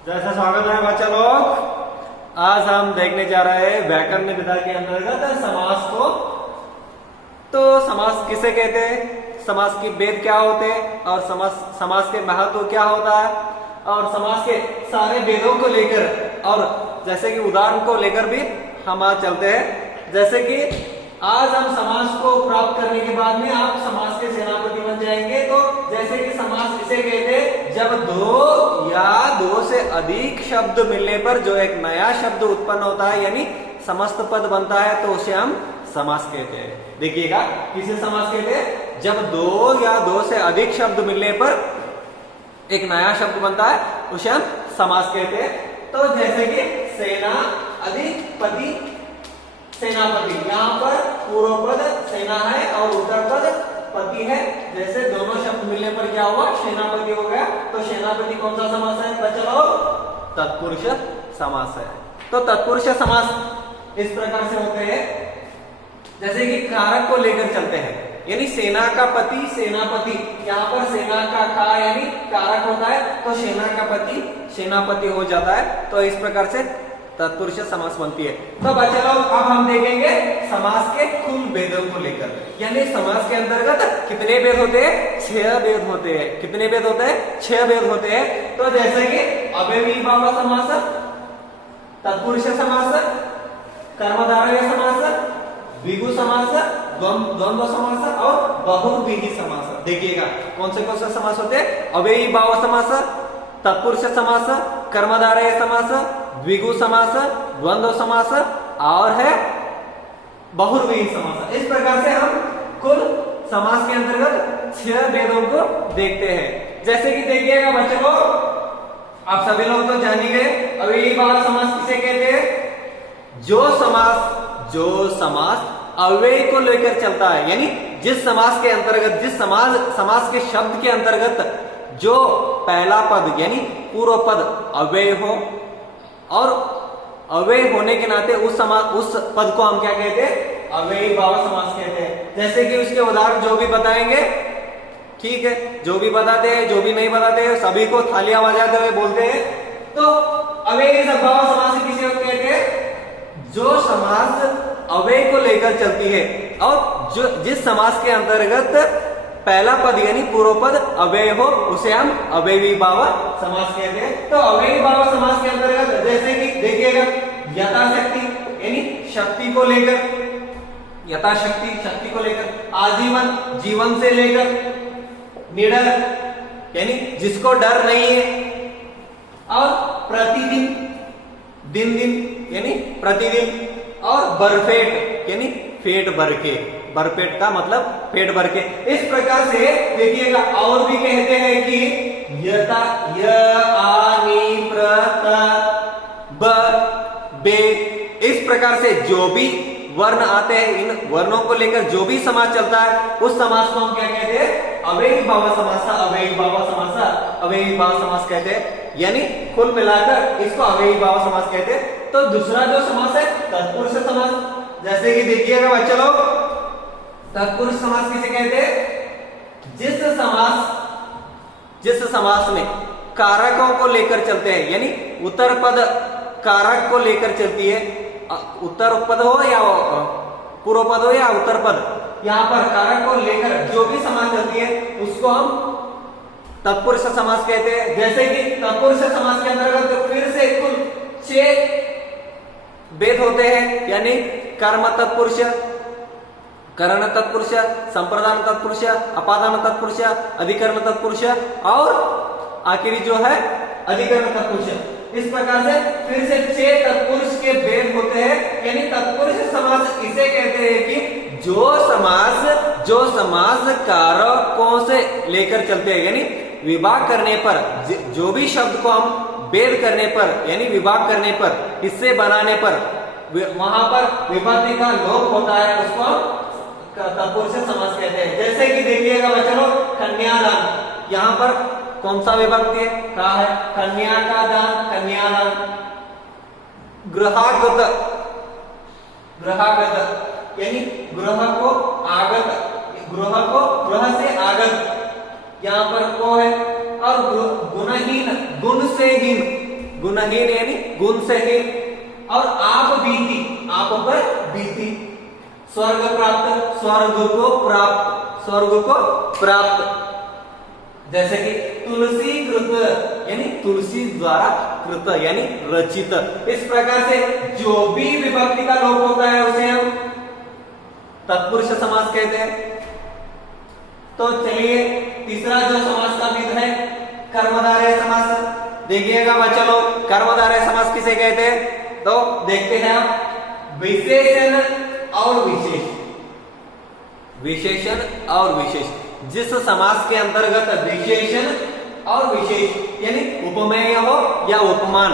जैसा स्वागत है बच्चा लोग। आज हम देखने जा रहे हैं व्याकरण विधा के अंतर्गत समास को। तो समास किसे कहते हैं, समास की भेद क्या होते हैं और समास के महत्व क्या होता है और समास के सारे भेदों को लेकर और जैसे कि उदाहरण को लेकर भी हम आज चलते हैं। जैसे कि आज हम समास को प्राप्त करने के बाद में आप समास के सेनापति बन जाएंगे। तो जैसे कि समास इसे कहते हैं जब दो या दो से अधिक शब्द मिलने पर जो एक नया शब्द उत्पन्न होता है यानी समस्त पद बनता है तो उसे हम समास कहते हैं। देखिएगा किसे समास कहते हैं, जब दो या दो से अधिक शब्द मिलने पर एक नया शब्द बनता है उसे हम समास कहते हैं। तो जैसे कि सेना अधिपति सेनापति, यहाँ पर पूर्व पद सेना है और उत्तर पद पति है। जैसे दोनों शब्द मिलने पर क्या हुआ, सेनापति हो गया। तो सेनापति कौन सा समास है बच्चों, तत्पुरुष समास है। तो तत्पुरुष समास इस प्रकार से होते हैं जैसे कि कारक को लेकर चलते हैं, यानी सेना का पति सेनापति, यहाँ पर सेना का का यानी कारक होता है तो सेना का पति सेनापति हो जाता है। तो इस प्रकार से तत्पुरुष समास बनती है। तो बच्चे लोग अब हम देखेंगे समास के कुल भेदों को लेकर, यानी समास के अंतर्गत कितने भेद होते हैं, 6 भेद होते हैं। कितने भेद होते हैं, 6 भेद होते हैं। तो जैसे कि अव्ययीभाव समास, तत्पुरुष समास, कर्मधारय समास, द्विगु समास, द्वंद्व समास और बहुव्रीहि समास। देखिएगा कौन से समास होते हैं, अव्ययीभाव समास, तत्पुरुष समास, कर्मधारय समास, द्विगु समास, द्वंद्व समास और है बहुव्रीहि समास। इस प्रकार से हम कुल समास के अंतर्गत 6 भेदों को देखते हैं। जैसे कि देखिएगा बच्चों को, आप सभी लोग तो जान ही गए अव्ययीभाव समास किसे कहते हैं, जो समास अव्यय को लेकर चलता है, यानी जिस समास के अंतर्गत जिस समास के शब्द के अंतर्गत जो पहला पद यानी पूर्व पद अव्यय हो और अव्यय होने के नाते उस पद को हम क्या कहते हैं, अव्ययीभाव समास कहते हैं। जैसे कि उसके उदाहरण जो भी बताएंगे, ठीक है, जो भी बताते हैं जो भी नहीं बताते हैं सभी को थालियां बजाते हुए बोलते हैं। तो अव्ययीभाव समास किसे कहते हैं, जो समास अव्यय को लेकर चलती है और जो जिस समास के अंतर्गत पहला पद यानी पूर्व पद अव्यय हो उसे हम अव्ययीभाव समास कहते हैं। तो अव्ययीभाव समास के अंतर्गत जैसे कि देखिएगा यथाशक्ति यानी शक्ति को लेकर, शक्ति को लेकर, आजीवन जीवन से लेकर, निडर यानी जिसको डर नहीं है और प्रतिदिन दिन यानी प्रतिदिन और बरपेट यानी पेट भर के, बरपेट का मतलब पेट भर के। इस प्रकार से देखिएगा और भी कहते हैं कि यथा य आनि प्रत ब बे, इस प्रकार से जो भी वर्ण आते हैं इन वर्णों को लेकर जो भी समास चलता है उस समास को हम क्या कहते हैं, अव्ययीभाव समास, अव्ययीभाव समास कहते हैं। यानी कुल मिलाकर इसको अव्ययीभाव समास कहते हैं। तो दूसरा जो समास है तत्पुरुष समास। जैसे कि देखिएगा बच्चों लोग, तत्पुरुष समास किसे कहते हैं, जिस समास में कारकों को लेकर चलते हैं, यानी उत्तर पद कारक को लेकर चलती है, उत्तर पद हो या पूर्व पद हो या उत्तर पद, यहाँ पर कारक को लेकर जो भी समास चलती है उसको हम तत्पुरुष समास कहते हैं। जैसे कि तत्पुरुष समास के अंतर्गत फिर से कुल 6 भेद होते हैं, यानी कर्म तत्पुरुष, करण तत्पुरुष, संप्रदान तत्पुरुष, अपादान तत्पुरुष, अधिकरण तत्पुरुष और आखिरी जो है अधिकरण तत्पुरुष। इस प्रकार से फिर से 6 तत्पुरुष के भेद होते हैं, यानी तत्पुरुष समास इसे कहते हैं कि जो समास कारकों से लेकर चलते हैं, यानी विभाग करने पर जो भी शब्द को हम भेद करने पर यानी विभाग करने पर, हिस्से बनाने पर वहां पर विभक्ति का लोप होता है उसको हम तत्पुरुष समास कहते हैं। जैसे कि देखिएगा बच्चों कन्यादान, यहाँ पर कौन सा विभक्ति है, का है, कन्या का दान, कन्यादान। गृहागत यानी गृह गृह से आगत, यहाँ पर को है और गुणहीन गुण से हीन गुणहीन यानी गुण से हीन। और आप बीती, आप पर बीती। स्वर्ग प्राप्त, स्वर्ग को प्राप्त, स्वर्ग को प्राप्त। जैसे कि तुलसी कृत यानी तुलसी द्वारा कृत यानी रचित। इस प्रकार से जो भी विभक्ति का लोप होता है उसे हम तत्पुरुष समास कहते हैं। तो चलिए तीसरा जो समास का विध है कर्मधारय समास। देखिएगा बच्चा लोग, कर्मधारय समास किसे कहते हैं? तो देखते हैं आप, विशेषण और विशेष, विशेषण और विशेष। जिस समास के अंतर्गत विशेषण और विशेष यानी उपमेय हो या उपमान,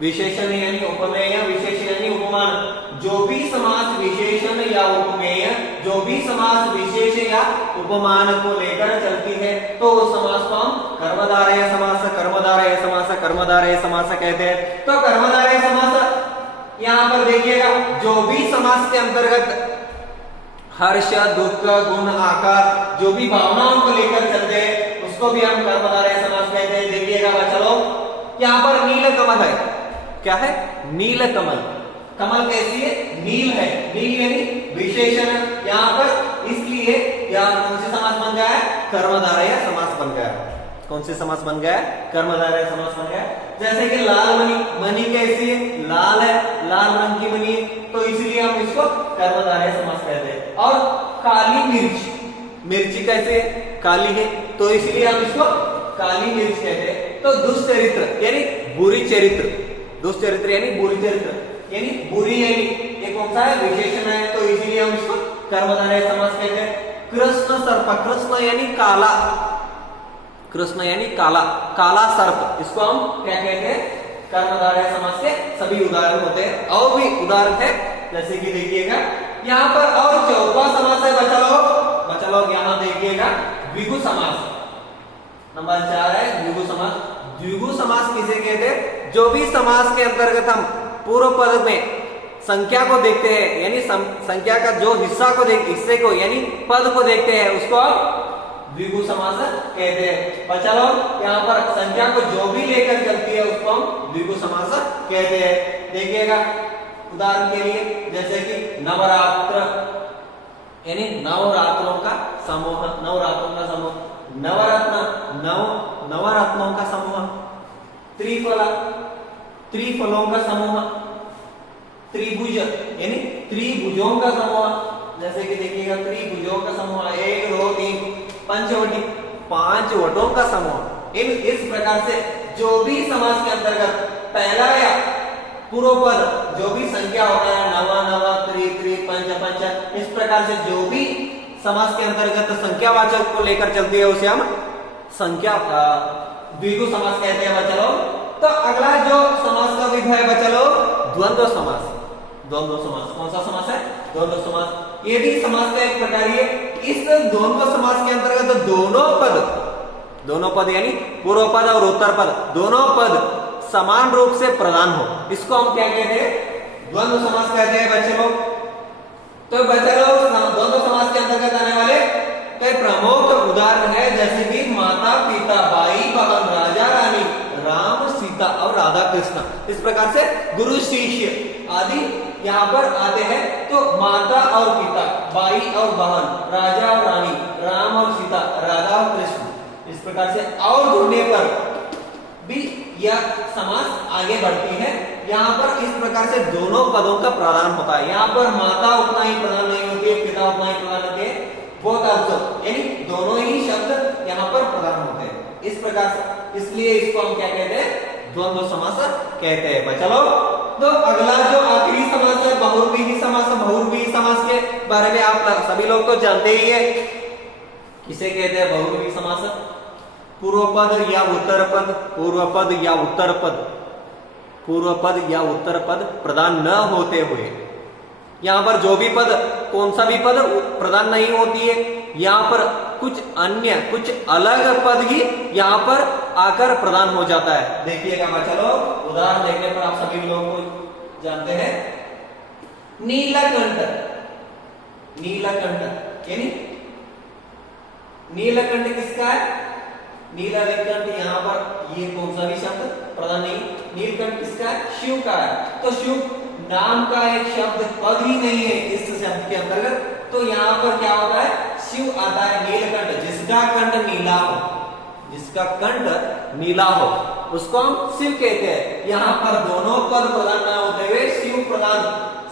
विशेषण यानी उपमेय, विशेष यानी उपमान। जो भी समास विशेषण या उपमेय, जो भी समास विशेष या उपमान को लेकर चलती है तो उस समास को हम कर्मधारय समास, कर्मधारय समास, कर्मधारय समास कहते हैं। तो कर्मधारय समास यहां पर देखिएगा, जो भी समास के अंतर्गत हर्ष, दुख, गुण, आकार, जो भी भावनाओं को लेकर चलते हैं उसको भी हम कर्मधारय समास कहते हैं। देखिएगा बच्चा लोग, यहाँ पर नील कमल है। क्या है? नील कमल। कमल कैसी है? नील है। नील यानी विशेषण यहाँ पर, इसलिए यहाँ कौन सी समास बन गया है? कर्मधारय समास बन गया है। कौन सी समास बन गया है? कर्मधारय समास बन गया है। जैसे कि लाल मणि, मणि कैसी है? लाल है, लाल रंग की मणि है, तो इसलिए हम इसको कर्मधारय समास कहते हैं। और काली मिर्च, मिर्ची कैसे है? काली है, तो इसलिए हम इसको काली मिर्च कहते हैं। तो दुष्चरित्र यानी बुरी चरित्र, दुष्चरित्र यानी बुरी चरित्र यानी बुरी, यानी ये कौन सा है? विशेषण है, तो इसलिए हम इसको कर्मधारय समास कहते हैं। कृष्ण सर्प, कृष्ण यानी काला, कृष्ण यानी काला, काला सर्प, इसको हम क्या कहते हैं? कर्मधारय समास के सभी उदाहरण होते हैं। और भी उदाहरण है, जैसे कि देखिएगा यहाँ पर और चौथा समास है बच्चा लोग यहाँ देखिएगा, द्विगु समास। नंबर 4 है द्विगु समास। द्विगु समास किसे कहते हैं? जो भी समास के अंतर्गत हम पूर्व पद में संख्या को देखते हैं, यानी संख्या का जो हिस्से को यानी पद को देखते हैं, उसको हम द्विगु समास कहते हैं। बच्चा लोग यहाँ पर संख्या को जो भी लेकर चलती है उसको हम द्विगु समास कहते हैं। देखिएगा उदाहरण के लिए, जैसे कि नवरात्र यानी नवरात्रों का समूह, नवरात्रों का समूह, नवरत्न, नवरत्नों का समूह, त्रिफला, त्रिफलों का समूह, त्रिभुज यानी त्रिभुजों का समूह। जैसे कि देखिएगा त्रिभुजों का समूह 1 2 3, पंचवटी 5 वटों का समूह। इस प्रकार से जो भी समास के अंतर्गत पहला या पूर्व पद जो भी संख्या होता है, नव नव, त्रि त्रि, पंच पंच, इस प्रकार से जो भी समास के अंतर्गत संख्यावाचक को लेकर चलती है उसे हम संख्या द्विगु समास कहते हैं बच्चा लोग। तो अगला जो समास का विध है बच्चा लोग, द्वंद्व समास। द्वंद्व समास कौन सा समास है? द्वंद्व समास। ये भी समास का एक प्रकार है। इस द्वंद्व समास के अंतर्गत दोनों पद यानी पूर्व पद और उत्तर पद, दोनों पद समान रूप से प्रदान हो, इसको हम क्या कहते हैं? द्वंद्व समास कहते हैं बच्चे लोग। तो बच्चे लोग द्वंद्व समास के अंतर्गत आने वाले कई प्रमुख उदाहरण है, जैसे कि माता पिता, भाई बहन, राजा रानी, राम सीता और राधा कृष्ण। इस प्रकार से गुरु शिष्य आदि यहाँ पर आते हैं। तो माता और पिता, भाई और बहन, राजा और रानी, राम और सीता, राधा और कृष्ण, इस प्रकार से और जुड़ने पर भी यह समास आगे बढ़ती है। यहाँ पर इस प्रकार से दोनों पदों का प्रदान होता है। यहाँ पर माता उतना ही प्रदान नहीं होती है, पिता उतना ही प्रदान होते हैं, बोथ आल्सो यानी दोनों ही शब्द यहाँ पर प्रदान होते हैं। इस प्रकार से, इसलिए इसको हम क्या कहते हैं? द्वंद्व समास कहते हैं बच्चा लोग। तो अगला जो आखिरी समास है बहुव्रीहि समास। बहुव्रीहि समास के बारे में आप सभी लोग तो जानते ही है, किसे कहते हैं बहुव्रीहि समास? पूर्व पद या उत्तर पद, पूर्व पद या उत्तर पद, पूर्व पद या उत्तर पद प्रदान न होते हुए, यहाँ पर जो भी पद, कौन सा भी पद प्रदान नहीं होती है, यहाँ पर कुछ अन्य, कुछ अलग पद ही यहाँ पर आकर प्रदान हो जाता है। देखिएगा बच्चा लोग, उदाहरण देखने पर आप सभी लोगों को जानते हैं। नीलकंठ, नीलकंठ यानी नीलकंठ किसका है? नीलकंठ, यहाँ पर ये कौन सा भी शब्द प्रधान नहीं, नीलकंठ किसका है, शिव का है। तो शिव नाम का एक शब्द पद ही नहीं है इस शब्द के अंतर्गत, तो यहाँ पर क्या होता है, शिव आता है। नीलकंठ जिसका कंठ नीला हो, जिसका कंठ नीला हो उसको हम शिव कहते हैं। यहाँ पर दोनों पद प्रधान न होते हुए शिव प्रधान,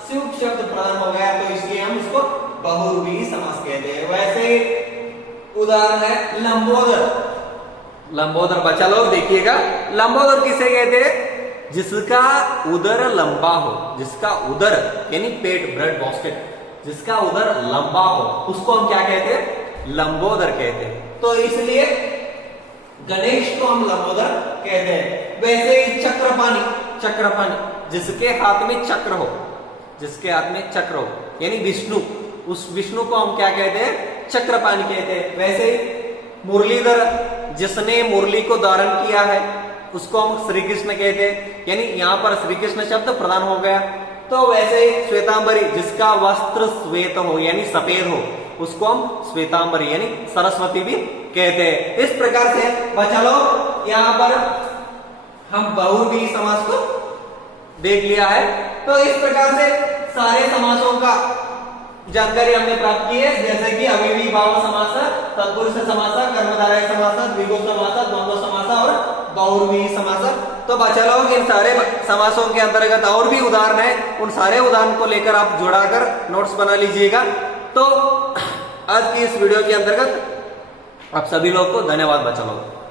शिव शब्द प्रधान हो गया, तो इसलिए हम इसको बहुव्रीहि समास कहते हैं। वैसे उदाहरण है लंबोदर। लंबोदर बच्चा लोग देखिएगा, लंबोदर किसे कहते हैं, जिसका उदर लंबा हो, जिसका उदर यानी पेट, ब्रेड बास्केट, जिसका उदर लंबा हो उसको हम क्या कहते हैं, लंबोदर कहते हैं। तो इसलिए गणेश को हम लंबोदर कहते हैं। वैसे ही चक्रपाणी, चक्रपाणी जिसके हाथ में चक्र हो, जिसके हाथ में चक्र हो यानी विष्णु, उस विष्णु को हम क्या कहते हैं, चक्रपाणी कहते हैं। वैसे ही मुरलीधर, जिसने मुरली को धारण किया है उसको हम श्री कृष्ण कहते हैं, यानी यहाँ पर श्री कृष्ण शब्द प्रदान हो गया। तो वैसे ही श्वेतांबरी, जिसका वस्त्र श्वेत हो यानी सफेद हो उसको हम श्वेतांबरी यानी सरस्वती भी कहते हैं। इस प्रकार से बच्चा लोग यहाँ पर हम बहुव्रीहि समास को देख लिया है। तो इस प्रकार से सारे समासों का जानकारी हमने प्राप्त की है, जैसे कि अव्ययीभाव समास, तत्पुरुष समास, कर्मधारय समास, द्विगु समास, द्वंद्व समास और बहुव्रीहि समास। तो बच्चा लोग इन सारे समासों के अंतर्गत और भी उदाहरण है, उन सारे उदाहरण को लेकर आप जुड़ाकर नोट्स बना लीजिएगा। तो आज की इस वीडियो के अंतर्गत आप सभी लोग को धन्यवाद बच्चा लोग।